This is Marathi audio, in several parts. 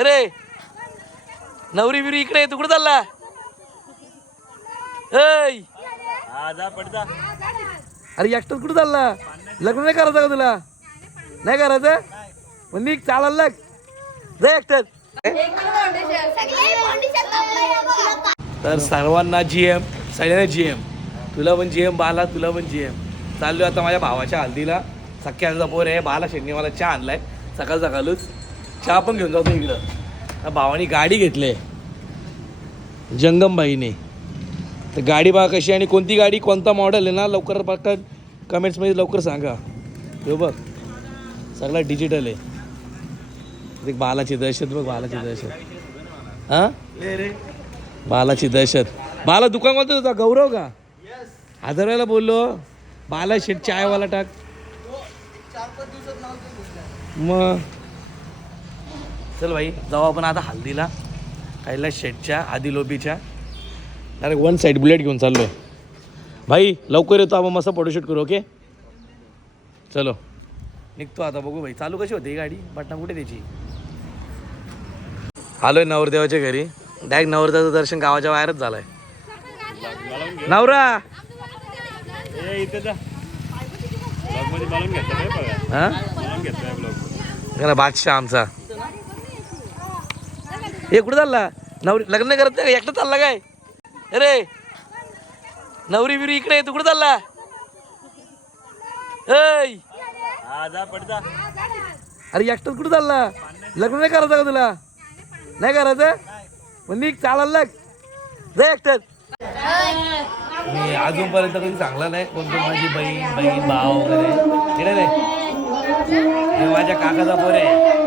अरे नवरी बिरी इकडे तू कुठं चालला? अरे एकटाच कुठं चालला? लग्न नाही करायचं का तुला? नाही करायचं? मग निघ चालायला लाग जा एकटाच तर सर्वांना जी एम सगळ्यांना जी एम तुला पण जी एम बाला तुला पण जी एम चाललो आता माझ्या भावाच्या हल्दीला. सख्याचा पोर आहे बाला शेटणी मला चहा आणलाय. सकाळ सकाळच. चहा पण घेऊन जातो इकडं. भावानी गाडी घेतली जंगमबाईने. तर गाडी बघा कशी आणि कोणती गाडी कोणता मॉडेल आहे ना लवकर पटकन कमेंट्समध्ये लवकर सांगा. हे बघ. सगळं डिजिटल आहे. बालाची दहशत बघ बालाची दहशत. हां? बालाची दहशत. बाला दुकान कोणतं होता गौरव का? हजार वेळेला बोललो. बाला शेट चायवाला टाक. मग? चल भाई जाऊ आपण आता हल्दीला. काहीला शेटच्या आधी लोबीच्या. डायरेक्ट वन साईड बुलेट घेऊन चाललो भाई लवकर येतो आपण मस्त फोटोशूट करू ओके चलो. निघतो आता बघू भाई. चालू कशी होती ही गाडी? बटना कुठे त्याची? आलोय नवरदेवाच्या घरी. डायरेक्ट नवरदेवाचं दर्शन गावाच्या बाहेरच झालंय. नवरा! हा? बादशाह आमचा. हे कुठं चालला? नवरी लग्न नाही करत नाही? एकटा चालला काय? अरे! नवरी बिरी इकडे तू कुठं चालला? हा अरे एकटाच कुठं चालला? लग्न नाही करायचं का तुला? नाही करायचं? मग निघ चालायला लाग जा एकटाच मी अजूनपर्यंत कधी सांगला नाही कोणतं माझी बहीण बहीण भाव वगैरे. इकडे रे. हे माझ्या काकाचा पोर आहे.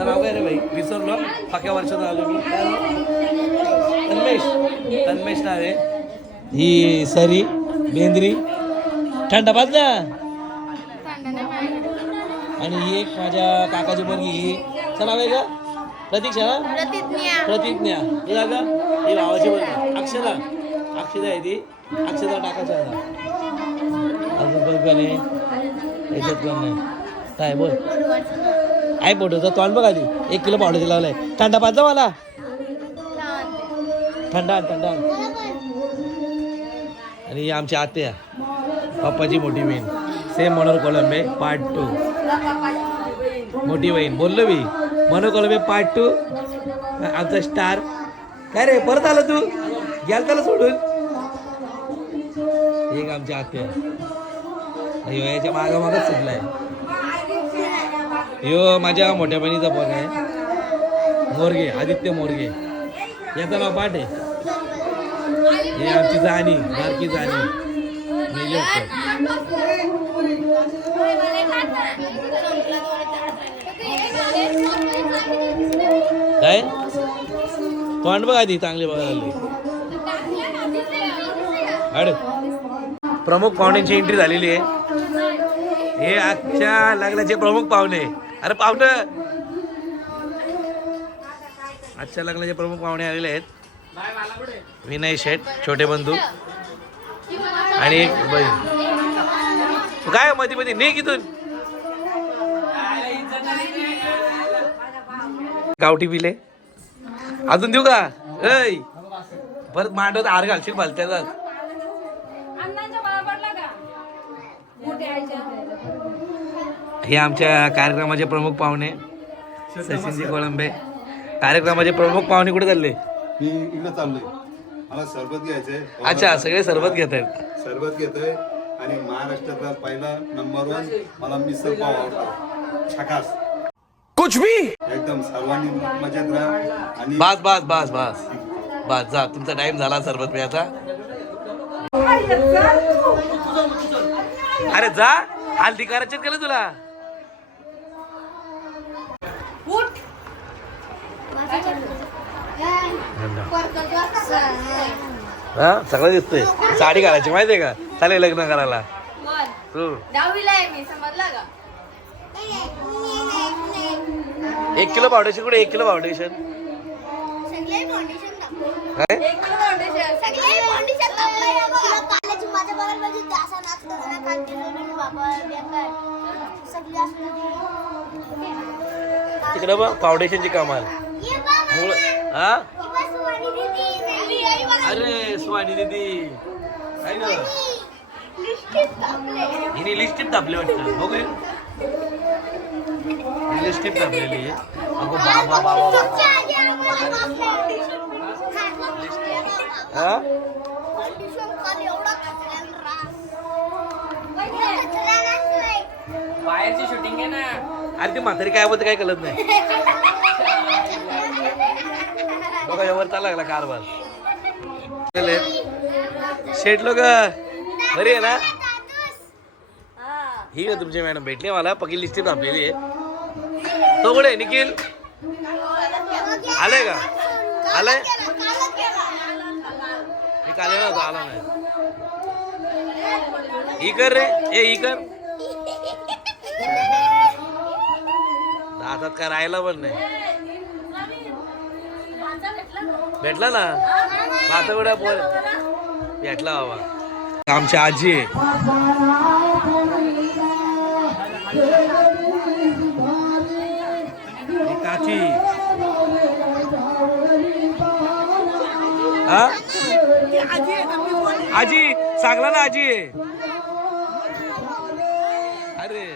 चल नाव काय रे भाई विसरलो. पाक्या वर्षात आलो मी. तन्मेश तन्मेश नाव आहे. ही सरी बेंद्री. थंड ना? आणि ही एक माझ्या काकाची पोरगी ही. चल नाव आहे का? प्रतीक्षा ना? प्रतिज्ञा. हे जागा ही भावाची पोरगी. अक्षदा. अक्षदा आहे ती. अक्षदा टाकायच्या आता अजून कोण आहे? याच्यात नाही काय बोल. आहे पोटोचा तोंड बघ आधी. एक किलो पावडर लावलाय. थंडा पाहिजे मला. थंडा थंडा आणि. आमची आत्या. पप्पाची मोठी बहीण. Same Manohar Kolambe part two मोठी बहीण. बोललो मी. मनोहर कोलंबे पार्ट टू आमचा स्टार काय रे परत आला तू? गेल त्याला सोडून? एक आमची आत्या. ह्यो याच्या मागच सुटलाय. ह्यो माझ्या मोठ्या बहिणीचा पोरगा आहे. मोरगे आदित्य मोरगे. याचं नाव पाठ आहे. हे आमची जाणी बारकी जाणी काय? तोंड बघा ती चांगली बघायला अड प्रमुख पाहुण्यांची एंट्री झालेली आहे. हे आजच्या लग्नाचे प्रमुख पाहुणे. अरे पाहुण. आजच्या लग्नाचे प्रमुख पाहुणे आलेले आहेत. विनय शेठ छोटे बंधू. आणि एक बहीण. तू काय हो मध्ये मध्ये निघ इथून. गावठी पिले. अजून देऊ का? ऐ. परत मांडवत आर घालशील भलत्याचा हे आमच्या कार्यक्रमाचे प्रमुख पाहुणे सचिनजी कोळंबे. कार्यक्रमाचे प्रमुख पाहुणे कुठे चालले? मी इकडे चाललोय. मला सरबत घ्यायचंय. अच्छा सगळे सरबत घेत आहेत. सरबत घेतोय आणि महाराष्ट्रातला पहिला नंबर वन मला मिसळ पाव आवडतो. छकास. कुछ भी! एकदम सर्वांनी मजेत राहा आणि बस बस बस बस. बस जा. तुमचा टाइम झाला सरबत प्यायचा. अरे जा हल्दी करायचे का रे तुला. हा. सगळं दिसतंय. साडी घालायची माहितीये का? चालेल लग्न करायला. तू दहावीला आहे मी समजला का? एक किलो फाउंडेशन कुठे? एक किलो फाउंडेशन काय? असं तिकडं फाउंडेशनची कमाल. हा ही बा सुवानी दीदी. आई, आई बा. अरे सुहानी दीदी. काय ग. हिने लिस्टिप दाबले वाटतं. बघू लिस्टिप दाबलेली आहे. अगो बाबा बाबा. हा. बाहेरची शूटिंग आहे ना. अरे ती म्हातारी काय बोलते काय कळत नाही. बघा यावर चालला लागला कारभार. चले. का लोक बरी आहे ना? ही का तुमची मॅडम भेटली मला. पकी लिस्टी थांबलेली आहे. तो कुठे निखिल? आलाय का? आलाय? मी काल ना होतो आला नाही. ही कर रे. ए ही कर. हातात काय राहिला पण नाही. भेटला ना? आता कुठे पोर भेटला बाबा. आमची आजी आहे. ही आजी सांगला ना आजी. अरे.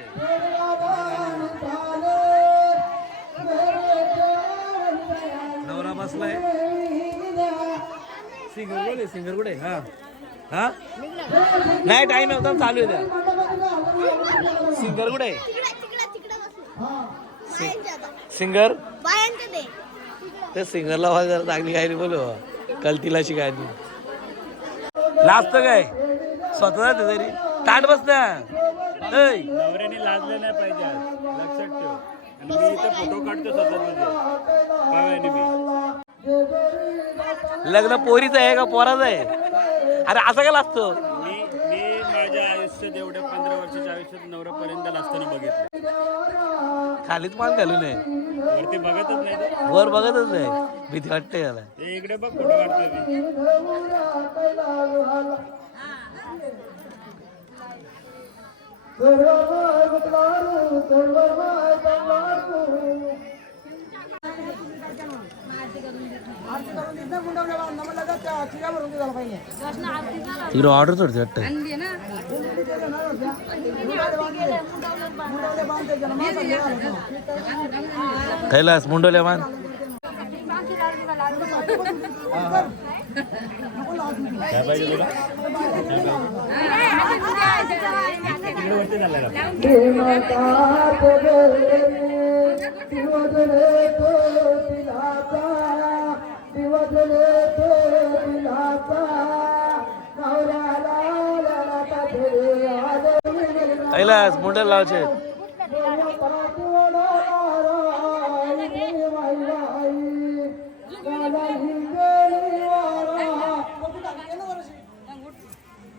नवरा बसलाय. सिंगर कुठे सिंगर कुठे हा. हा? नाही टाइम होता चालू आहे त्या सिंगर कुठे आहे? सिंगर ते. सिंगरला जरा चांगली गायली बोलो. कलतीलाची गाणी लाजतं काय? स्वतः जाते तरी. ताट बस ना. नवऱ्याने लाजलं नाही पाहिजे. लक्षात ठेव. आणि मी इथे फोटो काढतो स्वतः तुझे पाव्याने मी. लग्न पोरीचं आहे का पोराचं आहे? अरे असं काय लागतो मी मी माझ्या आयुष्यात एवढ्या पंधरा वर्षाच्या आयुष्यात नवऱ्यापर्यंत असताना बघितलं. खालीच मान घालू नये वरती बघतच नाही ते. वर बघतच नाही. भीती वाटते याला. हे इकडे बघ फोटो काढतोय मी तिकडे ऑर्डर चढते वाटतं कैलास मुंडोल्या मान पाहिजे तुला इकडे वरती चाललाय का? कैलास मुंडल लावचे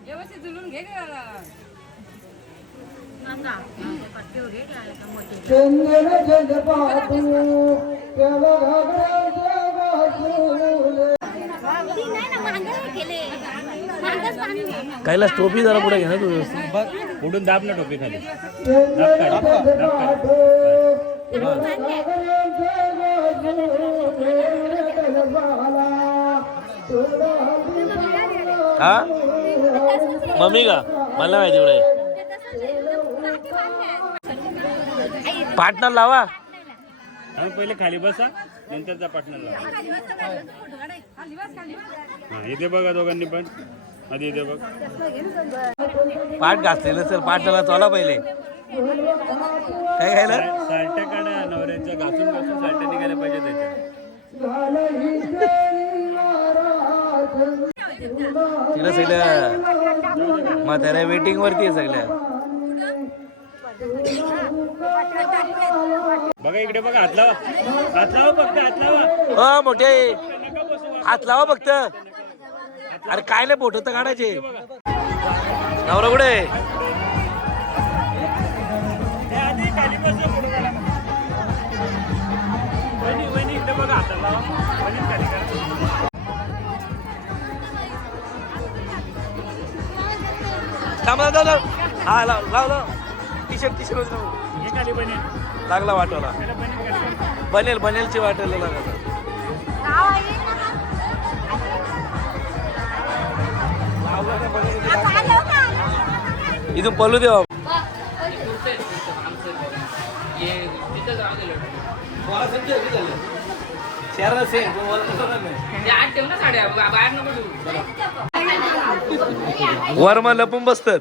व्यवस्थित झुलून घे कैलास टोपी जरा पुढे घे ना तू व्यवस्थित. उडून दाब ना टोपी खाली. हा? मम्मी का? मला माहिती एवढं पार्टनर लावा. आम्ही पहिले खाली बसा नंतरचा पार्टनर हा इथे बघा दोघांनी पण. आधी इथे बघ. पाठ घातलेलं चल पार्टनरला चला पहिले. काय खायला? साल्ट्या काढा नवऱ्यांच्या घासून घासून साल्ट्या निघायला पाहिजे त्याच्या तिला सगळं म्हाताऱ्या वेटिंग वरती आहे सगळ्या. बघा इकडे बघा हात लावा. हात लावा फक्त हात लावा. अ मोठे. नका बसू हात लावा फक्त. अरे काय नाही फोटो तर काढायचे. नवरा कुठे? आहे? हे आधी खाली बसा फोटो काढा वहिनी वहिनी इकडे बघा हातात लावा. वहिनी खाली करा. थांब थांब, थांब, थांब. हा लाव लाव लाव. टी शर्ट टी शर्ट हे खाली लागला खाली बनेल बनेलची वाटेल का? इथून पळू देवा वरमा लपून बसतात.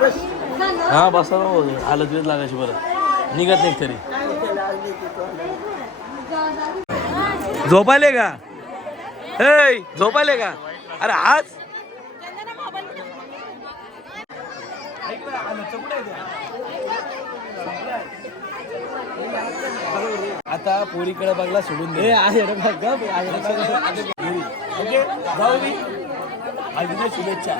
हा बसा ना. आलं तुझ्याच लागायची बरं निघत नाही तरी झोपायले का? हे झोपायले का? अरे आज? आता पोरीकडे बघला सोडून दे. आहे जाऊ मी शुभेच्छा.